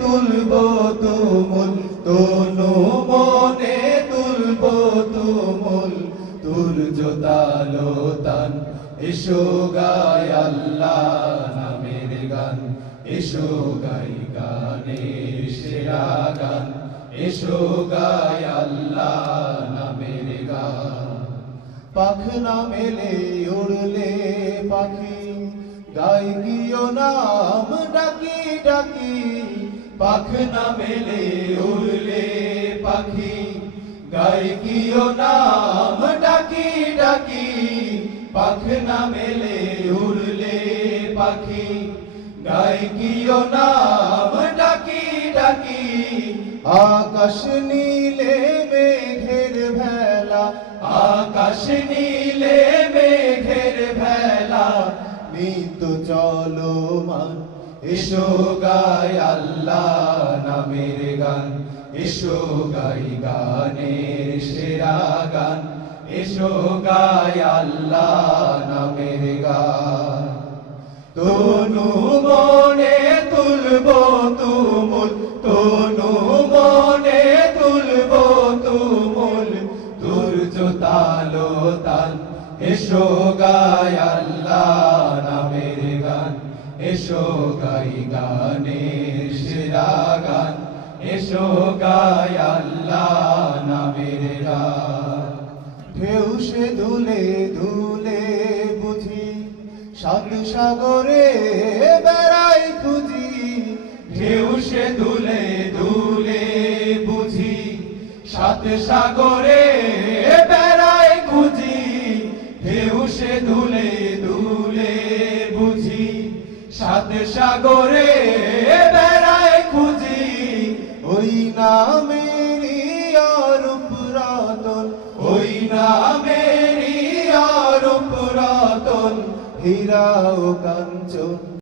তুলবো তুমুল, তনু মনে তুলবো তুমুল, তুর জোতালো তান। এসো গাই আল্লাহ নামের গান, এসো গাই গানের সেরা গান, এসো গাই আল্লাহ নামের গান। পাখনা মেলে উড়লে পাখি, গাই গিয়ে নাম ডাকি ডাকি। পাখনা মেলে উড়লে পাখি, গাই গিয়ে নাম ডাকি ডাকি। পাখনা মেলে উড়লে পাখি, গাই গিয়ে নাম ডাকি ডাকি। আকাশ নীলে মেঘের ভেলা, আকাশ নীলে মেঘের ভেলা, নিত চলমান। এসো গাই আল্লাহ নামের গান, এসো গাই গানের সেরা গান, এসো গাই আল্লাহ নামের গান। তনু মনে তুলবো তুমুল, তনু মনে তুলবো তুমুল, তুর জোতালো তান। এসো গাই আল্লাহ নামের গান, এসো গাই গানের সেরা গান, এসো গাই আল্লাহ নামের গান। ঢেউ সে দুলে দুলে বুঝি, সাত সাগরে বেড়াই খুঁজি। ঢেউ সে দুলে দুলে বুঝি, সাত সাগরে বেড়াই খুঁজি। ঢেউ সে দুলে দুলে বুঝি, সাত সাগরে বেড়াই খুঁজি। ওই নামেরই অরূপ রতন, ওই নামেরই অরূপ রতন, হীরা ও কাঞ্চন।